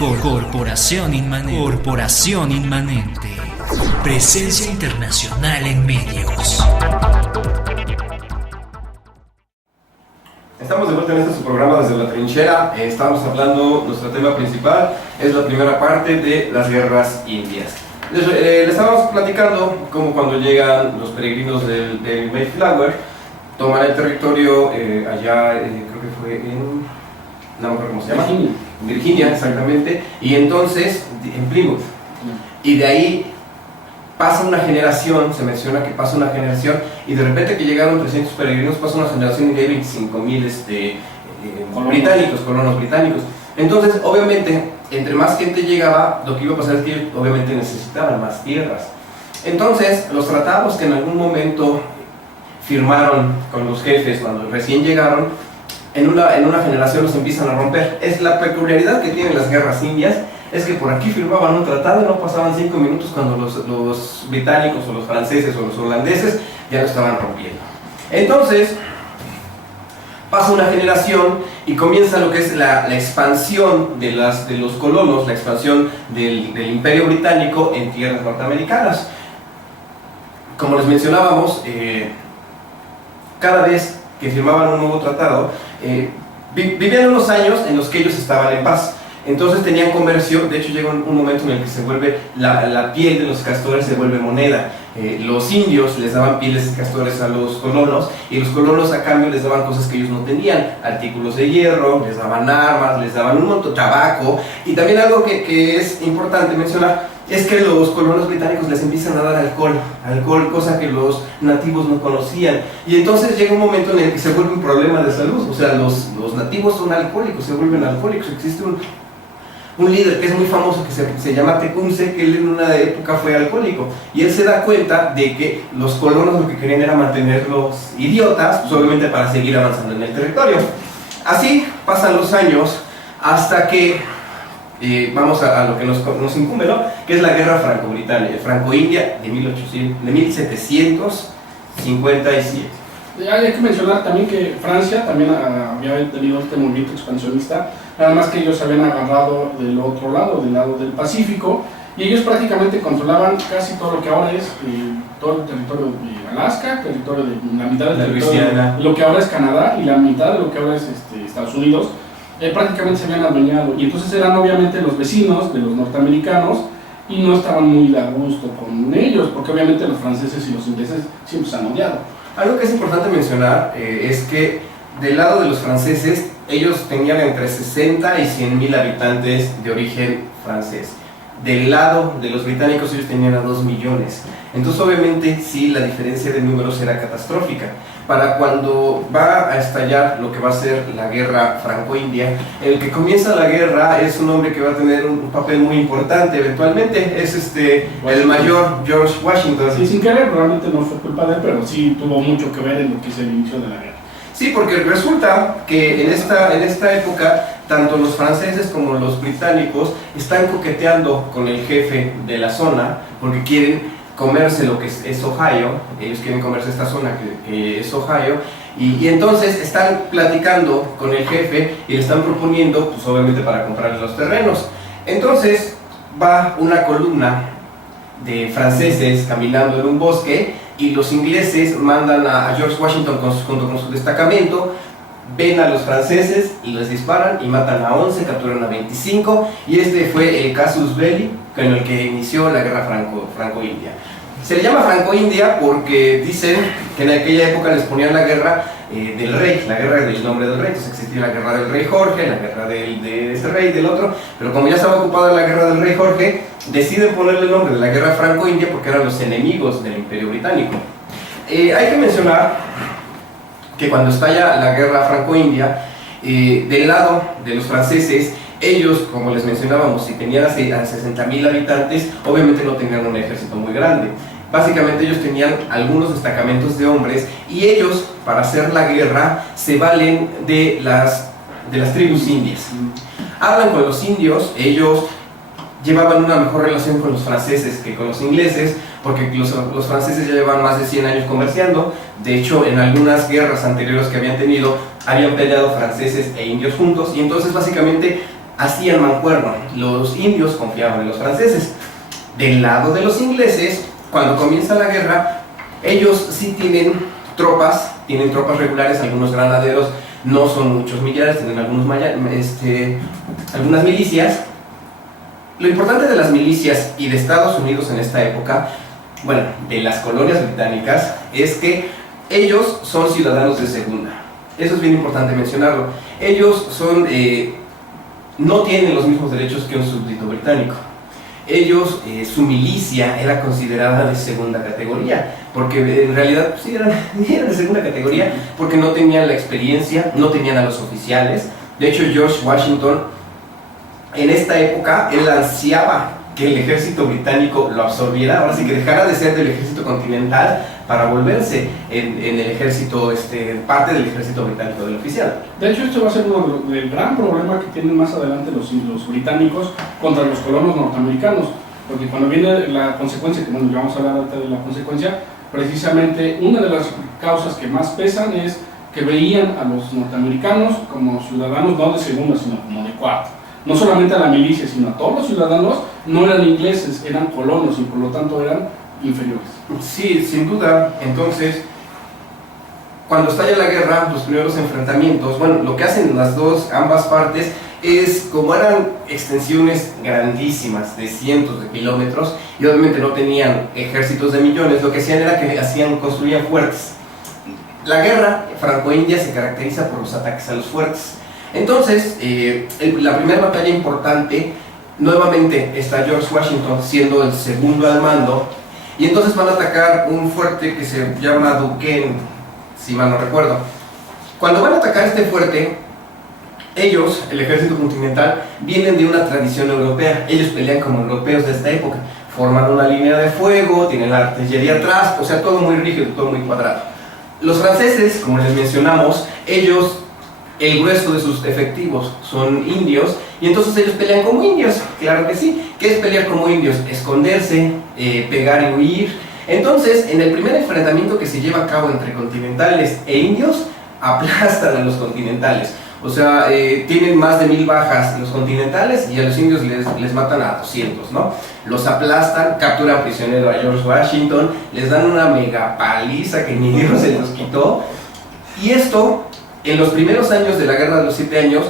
Corporación Inmanente. Presencia internacional en medios. Estamos de vuelta en este su programa Desde la Trinchera. Estamos hablando, nuestro tema principal es la primera parte de las guerras indias. Le estábamos platicando cómo cuando llegan los peregrinos del Mayflower, toman el territorio allá, creo que fue en, no me acuerdo cómo se llama, Virginia, exactamente, y entonces en Plymouth. Y de ahí pasa una generación, se menciona que pasa una generación, y de repente que llegaron 300 peregrinos, pasa una generación y hay 25,000 colonos británicos. Entonces, obviamente, entre más gente llegaba, lo que iba a pasar es que obviamente necesitaban más tierras. Entonces, los tratados que en algún momento firmaron con los jefes cuando recién llegaron, en una generación los empiezan a romper. Es la peculiaridad que tienen las guerras indias, es que por aquí firmaban un tratado y no pasaban 5 minutos cuando los británicos o los franceses o los holandeses ya lo estaban rompiendo. Entonces, pasa una generación y comienza lo que es la expansión de los colonos, la expansión del imperio británico en tierras norteamericanas. Como les mencionábamos, cada vez que firmaban un nuevo tratado, vivían unos años en los que ellos estaban en paz. Entonces tenían comercio. De hecho llega un momento en el que se vuelve la piel de los castores se vuelve moneda. Los indios les daban pieles de castores a los colonos, y los colonos a cambio les daban cosas que ellos no tenían, artículos de hierro, les daban armas, les daban un montón de tabaco. Y también algo que es importante mencionar es que los colonos británicos les empiezan a dar alcohol, cosa que los nativos no conocían. Y entonces llega un momento en el que se vuelve un problema de salud. O sea, los nativos son alcohólicos, se vuelven alcohólicos. Existe un líder que es muy famoso que se llama Tecumseh, que él en una época fue alcohólico, y él se da cuenta de que los colonos lo que querían era mantenerlos idiotas solamente para seguir avanzando en el territorio. Así pasan los años hasta que vamos a lo que nos incumbe, ¿no? Que es la guerra franco-india de 1757. Hay que mencionar también que Francia también había tenido este movimiento expansionista, nada más que ellos se habían agarrado del otro lado, del lado del Pacífico, y ellos prácticamente controlaban casi todo lo que ahora es todo el territorio de Alaska, territorio de la mitad del territorio de lo que ahora es Canadá, y la mitad de lo que ahora es Estados Unidos. Prácticamente se habían adueñado, y entonces eran obviamente los vecinos de los norteamericanos, y no estaban muy a gusto con ellos, porque obviamente los franceses y los ingleses siempre se han odiado. Algo que es importante mencionar es que del lado de los franceses, ellos tenían entre 60 y 100,000 habitantes de origen francés. Del lado de los británicos, ellos tenían a 2 millones. Entonces obviamente sí, la diferencia de números era catastrófica. Para cuando va a estallar lo que va a ser la guerra franco-india, el que comienza la guerra es un hombre que va a tener un papel muy importante eventualmente, es el mayor George Washington. Sí, sin querer, realmente no fue culpa de él, pero sí tuvo mucho que ver en lo que es el inicio de la guerra. Sí, porque resulta que en esta época, tanto los franceses como los británicos están coqueteando con el jefe de la zona, porque quieren comerse lo que es Ohio. Ellos quieren comerse esta zona que es Ohio, y entonces están platicando con el jefe y le están proponiendo, pues obviamente para comprarles los terrenos. Entonces va una columna de franceses caminando en un bosque, y los ingleses mandan a George Washington junto con su destacamento, ven a los franceses y les disparan y matan a 11, capturan a 25, y este fue el casus belli con el que inició la guerra franco-india. Se le llama franco-india porque dicen que en aquella época les ponían la guerra del rey, la guerra del nombre del rey. Entonces existía la guerra del rey Jorge, la guerra de este rey y del otro, pero como ya estaba ocupada la guerra del rey Jorge, deciden ponerle el nombre de la guerra franco-india porque eran los enemigos del imperio británico. Hay que mencionar que cuando estalla la guerra franco-india, del lado de los franceses, ellos, como les mencionábamos, si tenían a 60,000 habitantes, obviamente no tenían un ejército muy grande. Básicamente ellos tenían algunos destacamentos de hombres, y ellos, para hacer la guerra, se valen de las tribus indias. Hablan con los indios. Ellos llevaban una mejor relación con los franceses que con los ingleses, porque los franceses ya llevaban más de 100 años comerciando. De hecho, en algunas guerras anteriores que habían tenido, habían peleado franceses e indios juntos, y entonces básicamente hacían mancuerna. Los indios confiaban en los franceses. Del lado de los ingleses, cuando comienza la guerra, ellos sí tienen tropas regulares, algunos granaderos, no son muchos millares, tienen algunas milicias. Lo importante de las milicias y de Estados Unidos en esta época, bueno, de las colonias británicas, es que ellos son ciudadanos de segunda. Eso es bien importante mencionarlo. Ellos no tienen los mismos derechos que un súbdito británico. Ellos, su milicia era considerada de segunda categoría, porque en realidad sí eran de segunda categoría, porque no tenían la experiencia, no tenían a los oficiales. De hecho, George Washington, en esta época, él ansiaba que el ejército británico lo absorbiera, ahora sí que dejara de ser del ejército continental para volverse en el ejército, parte del ejército británico, del oficial. De hecho, esto va a ser el gran problema que tienen más adelante los británicos contra los colonos norteamericanos, porque cuando viene la consecuencia, que bueno, ya vamos a hablar ahorita de la consecuencia, precisamente una de las causas que más pesan es que veían a los norteamericanos como ciudadanos no de segunda, sino como de cuarta. No solamente a la milicia, sino a todos los ciudadanos, no eran ingleses, eran colonos y por lo tanto eran inferiores. Sí, sin duda. Entonces, cuando estalla la guerra, los primeros enfrentamientos, bueno, lo que hacen ambas partes es, como eran extensiones grandísimas de cientos de kilómetros y obviamente no tenían ejércitos de millones, lo que hacían era que construían fuertes. La guerra franco-india se caracteriza por los ataques a los fuertes. Entonces, la primera batalla importante, nuevamente está George Washington siendo el segundo al mando, y entonces van a atacar un fuerte que se llama Duquesne, si mal no recuerdo. Cuando van a atacar este fuerte, ellos, el ejército continental, vienen de una tradición europea. Ellos pelean como europeos de esta época, forman una línea de fuego, tienen la artillería atrás, o sea, todo muy rígido, todo muy cuadrado. Los franceses, como les mencionamos, ellos, el grueso de sus efectivos son indios, y entonces ellos pelean como indios, claro que sí. ¿Qué es pelear como indios? Esconderse, pegar y huir. Entonces, en el primer enfrentamiento que se lleva a cabo entre continentales e indios, aplastan a los continentales. O sea, tienen más de 1000 bajas los continentales y a los indios les matan a 200, ¿no? Los aplastan, capturan prisionero a George Washington, les dan una mega paliza que ni Dios se los quitó. Y esto, en los primeros años de la Guerra de los 7 años,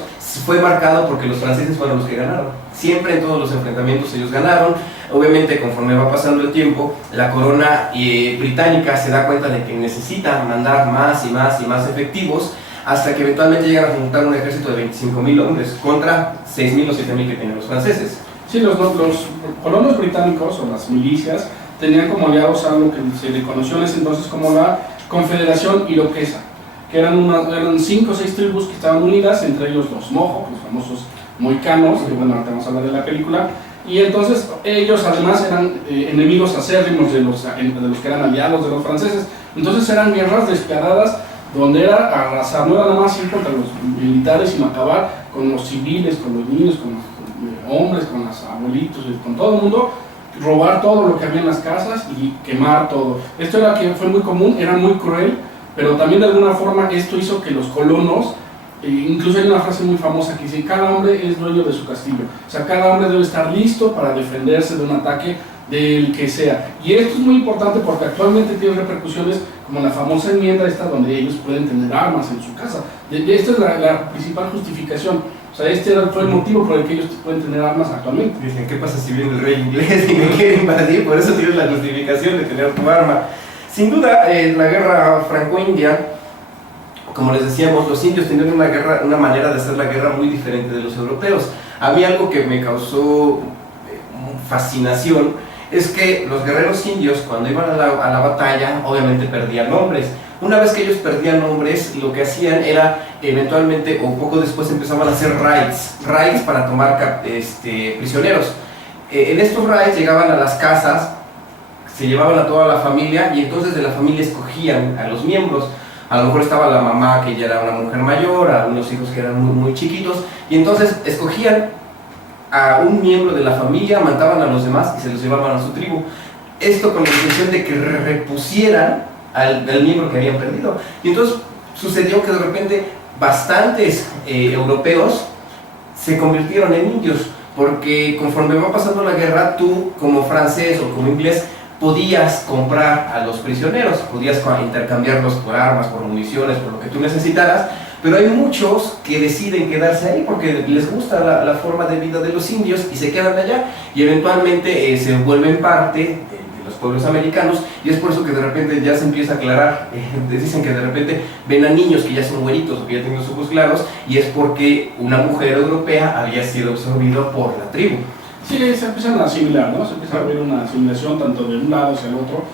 fue marcado porque los franceses fueron los que ganaron. Siempre en todos los enfrentamientos ellos ganaron. Obviamente, conforme va pasando el tiempo, la corona británica se da cuenta de que necesita mandar más y más y más efectivos, hasta que eventualmente llegan a juntar un ejército de 25.000 hombres contra 6.000 o 7.000 que tenían los franceses. Sí, los colonos británicos o las milicias tenían como aliados a lo que se le conoció en ese entonces como la Confederación Iroquesa, que eran 5 o 6 tribus que estaban unidas, entre ellos los Mohawks, los famosos mohicanos, que bueno, ahorita vamos a hablar de la película, y entonces ellos además eran enemigos acérrimos de los que eran aliados de los franceses. Entonces eran guerras despiadadas donde era arrasar, no era nada más ir contra los militares, sino acabar con los civiles, con los niños, con los hombres, con los abuelitos, con todo el mundo, robar todo lo que había en las casas y quemar todo. Esto fue muy común, era muy cruel, pero también de alguna forma esto hizo que los colonos, incluso hay una frase muy famosa que dice: cada hombre es dueño de su castillo. O sea, cada hombre debe estar listo para defenderse de un ataque del que sea. Y esto es muy importante porque actualmente tiene repercusiones como la famosa enmienda esta, donde ellos pueden tener armas en su casa. Esta es la principal justificación. O sea, fue el motivo por el que ellos pueden tener armas actualmente. Dicen, ¿qué pasa si viene el rey inglés y me quiere invadir? Por eso tienes la justificación de tener tu arma. Sin duda, la guerra franco-india, como les decíamos, los indios tenían una manera de hacer la guerra muy diferente de los europeos. A mí algo que me causó fascinación es que los guerreros indios, cuando iban a la batalla, obviamente perdían hombres. Una vez que ellos perdían hombres, lo que hacían era, eventualmente o poco después, empezaban a hacer raids para tomar prisioneros. En estos raids llegaban a las casas, se llevaban a toda la familia, y entonces de la familia escogían a los miembros. A lo mejor estaba la mamá, que ya era una mujer mayor, a unos hijos que eran muy, muy chiquitos, y entonces escogían a un miembro de la familia, mataban a los demás y se los llevaban a su tribu. Esto con la intención de que repusieran al miembro que habían perdido. Y entonces sucedió que de repente bastantes europeos se convirtieron en indios, porque conforme va pasando la guerra, tú como francés o como inglés podías comprar a los prisioneros, podías intercambiarlos por armas, por municiones, por lo que tú necesitaras, pero hay muchos que deciden quedarse ahí porque les gusta la forma de vida de los indios y se quedan allá y eventualmente se vuelven parte de los pueblos americanos, y es por eso que de repente ya se empieza a aclarar, dicen que de repente ven a niños que ya son güeritos o que ya tienen los ojos claros, y es porque una mujer europea había sido absorbida por la tribu. Sí, se empiezan a asimilar, ¿no? Se empieza a ver una asimilación tanto de un lado hacia el otro,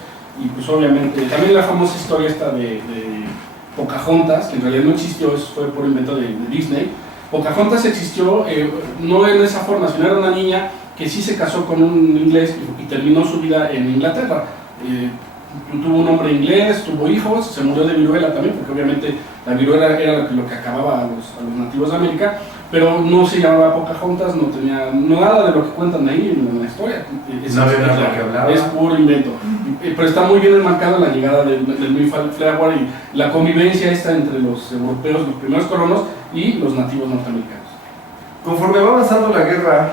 y pues obviamente también la famosa historia esta de Pocahontas, que en realidad no existió, eso fue por invento de Disney. Pocahontas existió no en esa forma, sino era una niña que sí se casó con un inglés y terminó su vida en Inglaterra. Tuvo un hombre inglés, tuvo hijos, se murió de viruela también, porque obviamente la viruela era lo que acababa a los nativos de América, pero no se llamaba Pocahontas, no tenía nada de lo que cuentan ahí en la historia. No había nada que hablaba. Es puro invento. Pero está muy bien enmarcada la llegada del Mayflower y la convivencia esta entre los europeos, los primeros colonos, y los nativos norteamericanos. Conforme va avanzando la guerra,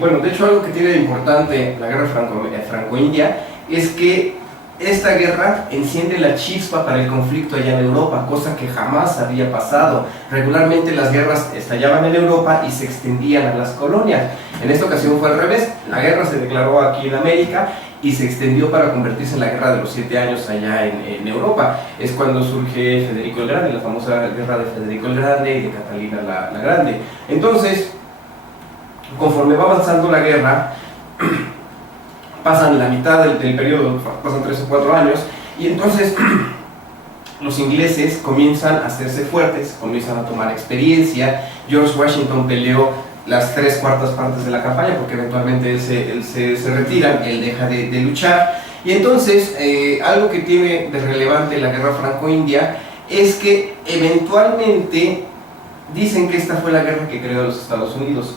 bueno, de hecho algo que tiene de importante la guerra franco-india es que esta guerra enciende la chispa para el conflicto allá en Europa, cosa que jamás había pasado. Regularmente las guerras estallaban en Europa y se extendían a las colonias. En esta ocasión fue al revés, la guerra se declaró aquí en América y se extendió para convertirse en la guerra de los 7 años allá en Europa. Es cuando surge Federico el Grande, la famosa guerra de Federico el Grande y de Catalina la Grande. Entonces, conforme va avanzando la guerra, pasan la mitad del periodo, pasan 3 o 4 años, y entonces los ingleses comienzan a hacerse fuertes, comienzan a tomar experiencia. George Washington peleó las 3/4 partes de la campaña, porque eventualmente él se retira, él deja de luchar, y entonces algo que tiene de relevante la guerra franco-india es que eventualmente dicen que esta fue la guerra que creó los Estados Unidos.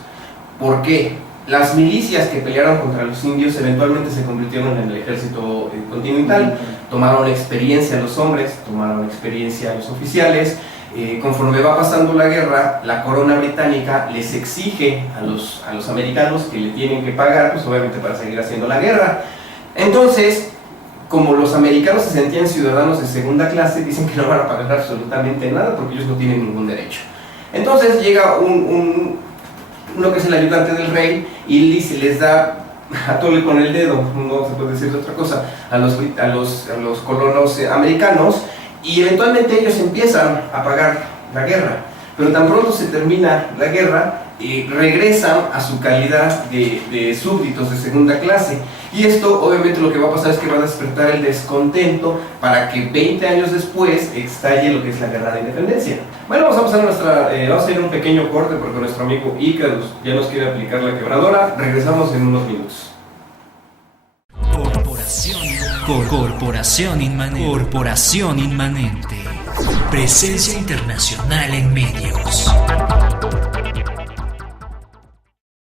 ¿Por qué? Las milicias que pelearon contra los indios eventualmente se convirtieron en el ejército continental, tomaron experiencia los hombres, tomaron experiencia los oficiales. Conforme va pasando la guerra, la corona británica les exige a los americanos que le tienen que pagar, pues obviamente para seguir haciendo la guerra. Entonces, como los americanos se sentían ciudadanos de segunda clase, dicen que no van a pagar absolutamente nada porque ellos no tienen ningún derecho. Entonces llega uno que es el ayudante del rey y les da a tole con el dedo, no se puede decir otra cosa, a los colonos americanos, y eventualmente ellos empiezan a pagar la guerra, pero tan pronto se termina la guerra regresan a su calidad de súbditos de segunda clase, y esto obviamente lo que va a pasar es que va a despertar el descontento para que 20 años después estalle lo que es la guerra de independencia. Bueno, vamos a ir a un pequeño corte porque nuestro amigo Icarus ya nos quiere aplicar la quebradora. Regresamos en unos minutos. Corporación Inmanente. Presencia internacional en medios.